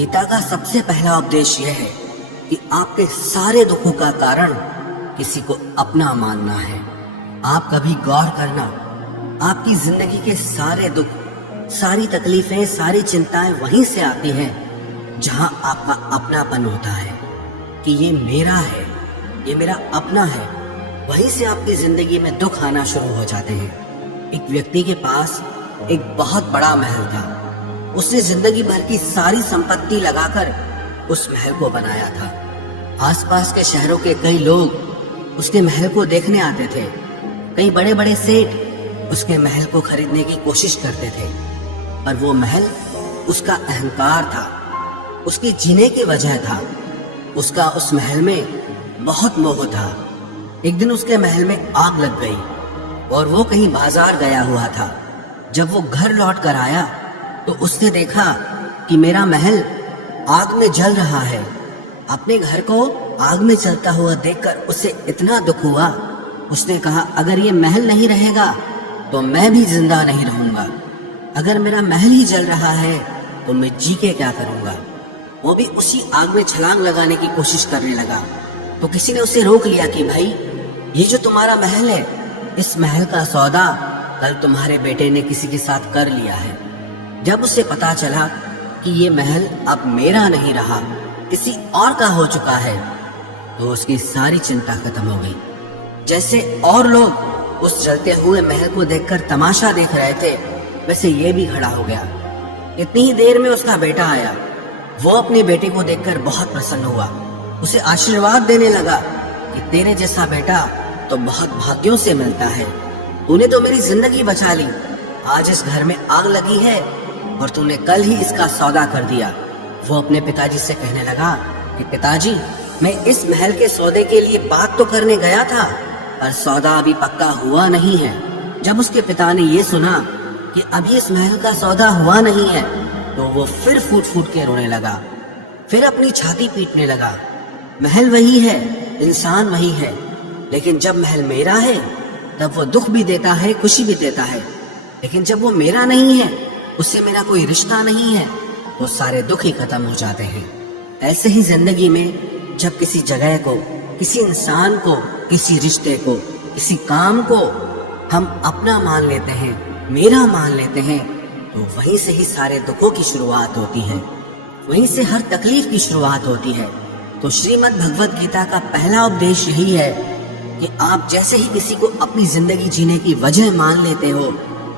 गीता का सबसे पहला उपदेश यह है कि आपके सारे दुखों का कारण किसी को अपना मानना है। आप कभी गौर करना, आपकी जिंदगी के सारे दुख, सारी तकलीफें, सारी चिंताएं वहीं से आती हैं जहां आपका अपनापन होता है कि ये मेरा है, ये मेरा अपना है। वहीं से आपकी जिंदगी में दुख आना शुरू हो जाते हैं। एक व्यक्ति के पास एक बहुत बड़ा महल था। उसने जिंदगी भर की सारी संपत्ति लगाकर उस महल को बनाया था। आसपास के शहरों के कई लोग उसके महल को देखने आते थे। कई बड़े बड़े सेठ उसके महल को खरीदने की कोशिश करते थे, पर वो महल उसका अहंकार था, उसके जीने की वजह था। उसका उस महल में बहुत मोह था। एक दिन उसके महल में आग लग गई और वो कहीं बाजार गया हुआ था। जब वो घर लौट कर आया तो उसने देखा कि मेरा महल आग में जल रहा है। अपने घर को आग में जलता हुआ देखकर उसे इतना दुख हुआ। उसने कहा, अगर ये महल नहीं रहेगा तो मैं भी जिंदा नहीं रहूंगा। अगर मेरा महल ही जल रहा है तो मैं जी के क्या करूंगा। वो भी उसी आग में छलांग लगाने की कोशिश करने लगा। तो किसी ने उसे रोक लिया कि भाई, ये जो तुम्हारा महल है, इस महल का सौदा कल तुम्हारे बेटे ने किसी के साथ कर लिया है। जब उसे पता चला कि ये महल अब मेरा नहीं रहा, किसी और का हो चुका है, तो उसकी सारी चिंता खत्म हो गई। जैसे और लोग उस जलते हुए महल को देखकर तमाशा देख रहे थे, वैसे ये भी खड़ा हो गया। इतनी ही देर में उसका बेटा आया। वो अपने बेटे को देखकर बहुत प्रसन्न हुआ। उसे आशीर्वाद देने लगा कि तेरे जैसा बेटा तो बहुत भाग्यों से मिलता है। तूने तो मेरी जिंदगी बचा ली। आज इस घर में आग लगी है और तूने कल ही इसका सौदा कर दिया। वो अपने पिताजी से कहने लगा कि पिताजी, मैं इस महल के सौदे के लिए बात तो करने गया था, पर सौदा अभी पक्का हुआ नहीं है। जब उसके पिता ने ये सुना कि अभी इस महल का सौदा हुआ नहीं है, तो वो फिर फूट फूट के रोने लगा, फिर अपनी छाती पीटने लगा। महल वही है, इंसान वही है, लेकिन जब महल मेरा है तब वो दुख भी देता है, खुशी भी देता है। लेकिन जब वो मेरा नहीं है, उससे मेरा कोई रिश्ता नहीं है, वो सारे दुख ही खत्म हो जाते हैं। ऐसे ही जिंदगी में जब किसी जगह को, किसी इंसान को, किसी रिश्ते को, किसी काम को हम अपना मान लेते हैं, मेरा मान लेते हैं, तो वहीं से ही सारे दुखों की शुरुआत होती है, वहीं से हर तकलीफ की शुरुआत होती है। तो श्रीमद् भगवत गीता का पहला उपदेश यही है कि आप जैसे ही किसी को अपनी जिंदगी जीने की वजह मान लेते हो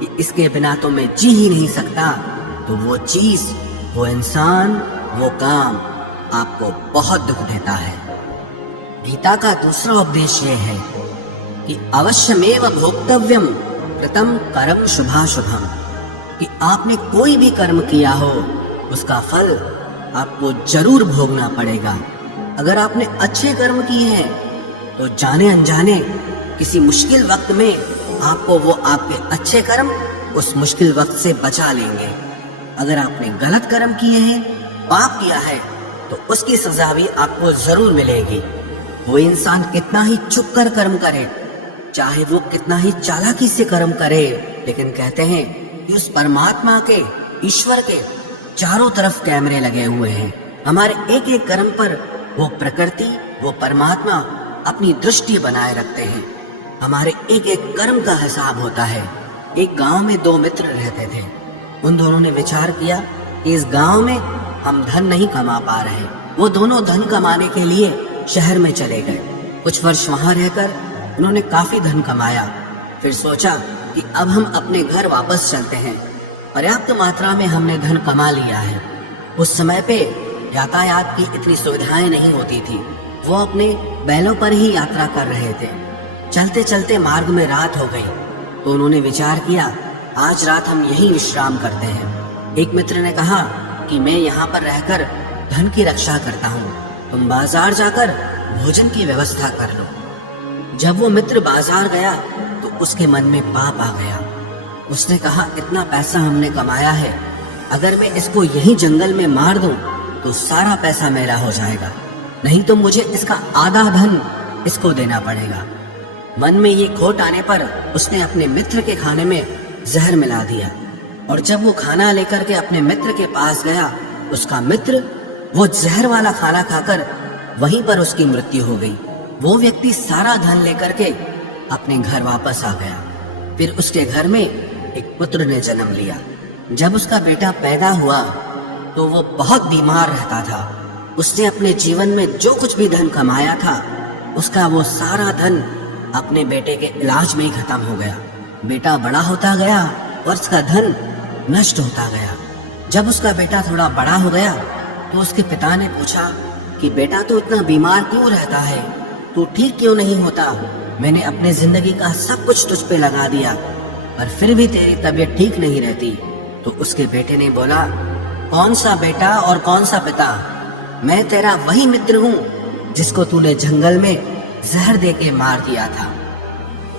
कि इसके बिना तो मैं जी ही नहीं सकता, तो वो चीज, वो इंसान, वो काम आपको बहुत दुख देता है। गीता का दूसरा उपदेश ये है कि अवश्यमेव भोक्तव्यम कृतं कर्म शुभाशुभम, कि आपने कोई भी कर्म किया हो उसका फल आपको जरूर भोगना पड़ेगा। अगर आपने अच्छे कर्म किए हैं तो जाने अनजाने किसी मुश्किल वक्त में आपको वो आपके अच्छे कर्म उस मुश्किल वक्त से बचा लेंगे। अगर आपने गलत कर्म किए हैं, पाप किया है, तो उसकी सजा भी आपको जरूर मिलेगी। वो इंसान कितना ही छुप कर कर्म करे, चाहे वो कितना ही चालाकी से कर्म करे, लेकिन कहते हैं कि उस परमात्मा के, ईश्वर के चारों तरफ कैमरे लगे हुए हैं। हमारे एक एक कर्म पर वो प्रकृति, वो परमात्मा अपनी दृष्टि बनाए रखते हैं। हमारे एक एक कर्म का हिसाब होता है। एक गांव में दो मित्र रहते थे। उन दोनों ने विचार किया कि इस गांव में हम धन नहीं कमा पा रहे। वो दोनों धन कमाने के लिए शहर में चले गए। कुछ वर्ष वहां रहकर उन्होंने काफी धन कमाया। फिर सोचा कि अब हम अपने घर वापस चलते हैं। पर्याप्त मात्रा में हमने धन कमा लिया है। उस समय पे यातायात की इतनी सुविधाएं नहीं होती थी। वो अपने बैलों पर ही यात्रा कर रहे थे। चलते चलते मार्ग में रात हो गई, तो उन्होंने विचार किया, आज रात हम यहीं विश्राम करते हैं। एक मित्र ने कहा कि मैं यहाँ पर रहकर धन की रक्षा करता हूँ, तुम बाजार जाकर भोजन की व्यवस्था कर लो। जब वो मित्र बाजार गया तो उसके मन में पाप आ गया। उसने कहा, इतना पैसा हमने कमाया है, अगर मैं इसको यहीं जंगल में मार दूं तो सारा पैसा मेरा हो जाएगा, नहीं तो मुझे इसका आधा धन इसको देना पड़ेगा। मन में ये खोट आने पर उसने अपने मित्र के खाने में जहर मिला दिया और जब वो खाना लेकर के अपने मित्र के पास गया उसका मित्र वो जहर वाला खाना खाकर वहीं पर उसकी मृत्यु हो गई। वो व्यक्ति सारा धन लेकर के अपने घर वापस आ गया। फिर उसके घर में एक पुत्र ने जन्म लिया। जब उसका बेटा पैदा हुआ तो वो बहुत बीमार रहता था। उसने अपने जीवन में जो कुछ भी धन कमाया था उसका वो सारा धन अपने बेटे के इलाज में ही खत्म हो गया। बेटा बड़ा होता गया और उसका धन नष्ट होता गया। जब उसका बेटा थोड़ा बड़ा हो गया तो उसके पिता ने पूछा कि बेटा तू इतना बीमार क्यों रहता है, तू ठीक क्यों नहीं होता? मैंने अपने जिंदगी का सब कुछ तुझ पे लगा दिया पर फिर भी तेरी तबीयत ठीक नहीं रहती। तो उसके बेटे ने बोला, कौन सा बेटा और कौन सा पिता? मैं तेरा वही मित्र हूँ जिसको तूने जंगल में जहर दे के मार दिया था,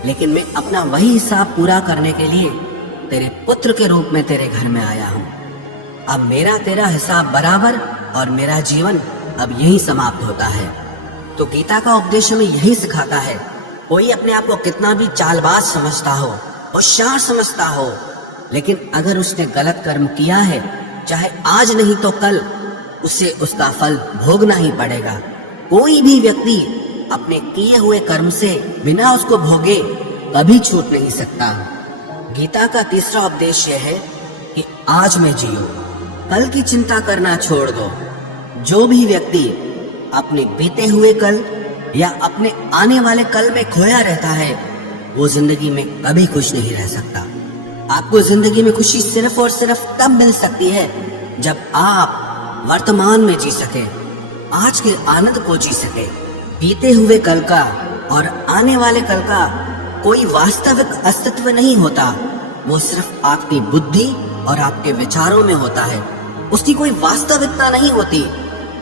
लेकिन मैं अपना वही हिसाब पूरा करने के लिए तेरे पुत्र के रूप में तेरे घर में आया हूँ। अब मेरा तेरा हिसाब बराबर और मेरा जीवन अब यही समाप्त होता है। तो गीता का उपदेश हमें यही सिखाता है, कोई अपने आप को कितना भी चालबाज समझता हो, होशियार समझता हो, लेकिन अगर उसने गलत कर्म किया है, चाहे आज नहीं तो कल उसे उसका फल भोगना ही पड़ेगा। कोई भी व्यक्ति अपने किए हुए कर्म से बिना उसको भोगे कभी छूट नहीं सकता। गीता का तीसरा उपदेश यह है कि आज में जियो, कल की चिंता करना छोड़ दो। जो भी व्यक्ति अपने बीते हुए कल या अपने आने वाले कल में खोया रहता है वो जिंदगी में कभी खुश नहीं रह सकता। आपको जिंदगी में खुशी सिर्फ और सिर्फ तब मिल सकती है जब आप वर्तमान में जी सके, आज के आनंद को जी सके। बीते हुए कल का और आने वाले कल का कोई वास्तविक अस्तित्व नहीं होता, वो सिर्फ आपकी बुद्धि और आपके विचारों में होता है। उसकी कोई वास्तविकता नहीं होती,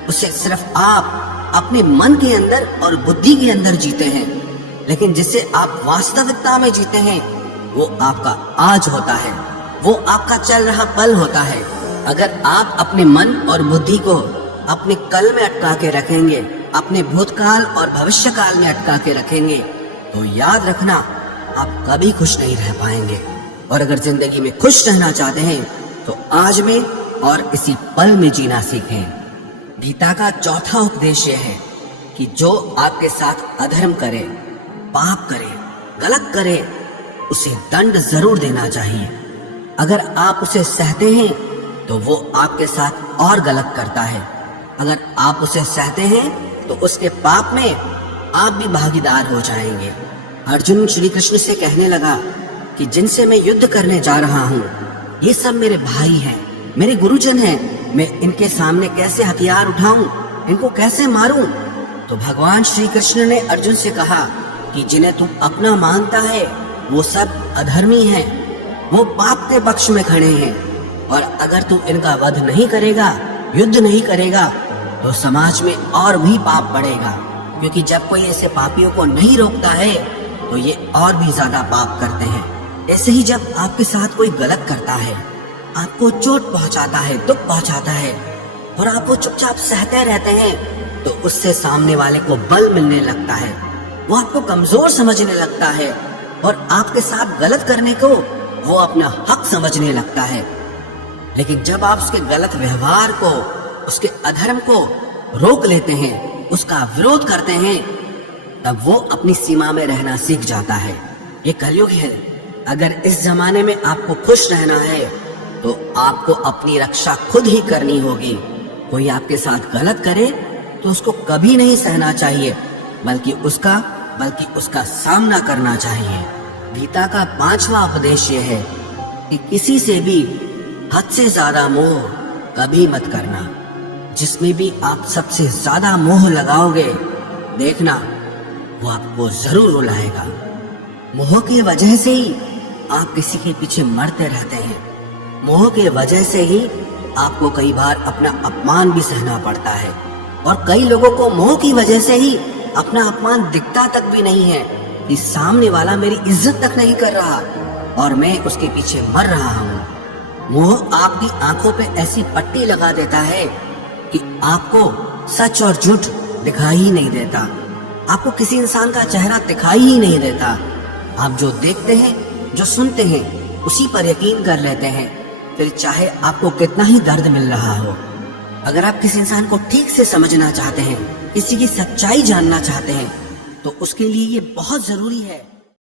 उसे सिर्फ आप अपने मन के अंदर और बुद्धि के अंदर जीते हैं। लेकिन जिसे आप वास्तविकता में जीते हैं वो आपका आज होता है, वो आपका चल रहा पल होता है। अगर आप अपने मन और बुद्धि को अपने कल में अटका के रखेंगे, अपने भूतकाल और भविष्य काल में अटका के रखेंगे, तो याद रखना आप कभी खुश नहीं रह पाएंगे। और अगर जिंदगी में खुश रहना चाहते हैं तो आज में और इसी पल में जीना सीखें। गीता का चौथा उपदेश यह है कि जो आपके साथ अधर्म करे, पाप करे, गलत करे, उसे दंड जरूर देना चाहिए। अगर आप उसे सहते हैं तो वो आपके साथ और गलत करता है। अगर आप उसे सहते हैं तो उसके पाप में आप भी भागीदार हो जाएंगे। अर्जुन श्री कृष्ण से कहने लगा कि जिनसे मैं युद्ध करने जा रहा हूँ ये सब मेरे भाई हैं, मेरे गुरुजन हैं, मैं इनके सामने कैसे हथियार उठाऊं, इनको कैसे मारूं? तो भगवान श्री कृष्ण ने अर्जुन से कहा कि जिन्हें तुम अपना मानता है वो सब अधर्मी हैं, वो पाप के पक्ष में खड़े हैं, और अगर तू इनका वध नहीं करेगा, युद्ध नहीं करेगा, तो समाज में और भी पाप बढ़ेगा। क्योंकि जब कोई ऐसे पापियों को नहीं रोकता है तो ये और भी ज्यादा पाप करते हैं। ऐसे ही जब आपके साथ कोई गलत करता है, आपको चोट पहुंचाता है, दुख पहुंचाता है, और आप वो चुपचाप सहते रहते हैं, तो उससे सामने वाले को बल मिलने लगता है, वो आपको कमजोर समझने लगता है और आपके साथ गलत करने को वो अपना हक समझने लगता है। लेकिन जब आप उसके गलत व्यवहार को, उसके अधर्म को रोक लेते हैं, उसका विरोध करते हैं, तब वो अपनी सीमा में रहना सीख जाता है। ये कलयुग है। अगर इस जमाने में आपको खुश रहना है तो आपको अपनी रक्षा खुद ही करनी होगी। कोई आपके साथ गलत करे तो उसको कभी नहीं सहना चाहिए, बल्कि उसका सामना करना चाहिए। गीता का पांचवा उपदेश ये है कि किसी से भी हद से ज्यादा मोह कभी मत करना। जिसमें भी आप सबसे ज्यादा मोह लगाओगे, देखना वो आपको जरूर रुलाएगा। मोह की वजह से ही आप किसी के पीछे मरते रहते हैं। मोह के वजह से ही आपको कई बार अपना अपमान भी सहना पड़ता है, और कई लोगों को मोह की वजह से ही अपना अपमान दिखता तक भी नहीं है कि सामने वाला मेरी इज्जत तक नहीं कर रहा और मैं उसके पीछे मर रहा हूँ। मोह आपकी आंखों पे ऐसी पट्टी लगा देता है कि आपको सच और झूठ दिखाई ही नहीं देता, आपको किसी इंसान का चेहरा दिखाई ही नहीं देता। आप जो देखते हैं, जो सुनते हैं, उसी पर यकीन कर लेते हैं, फिर चाहे आपको कितना ही दर्द मिल रहा हो। अगर आप किसी इंसान को ठीक से समझना चाहते हैं, किसी की सच्चाई जानना चाहते हैं, तो उसके लिए ये बहुत जरूरी है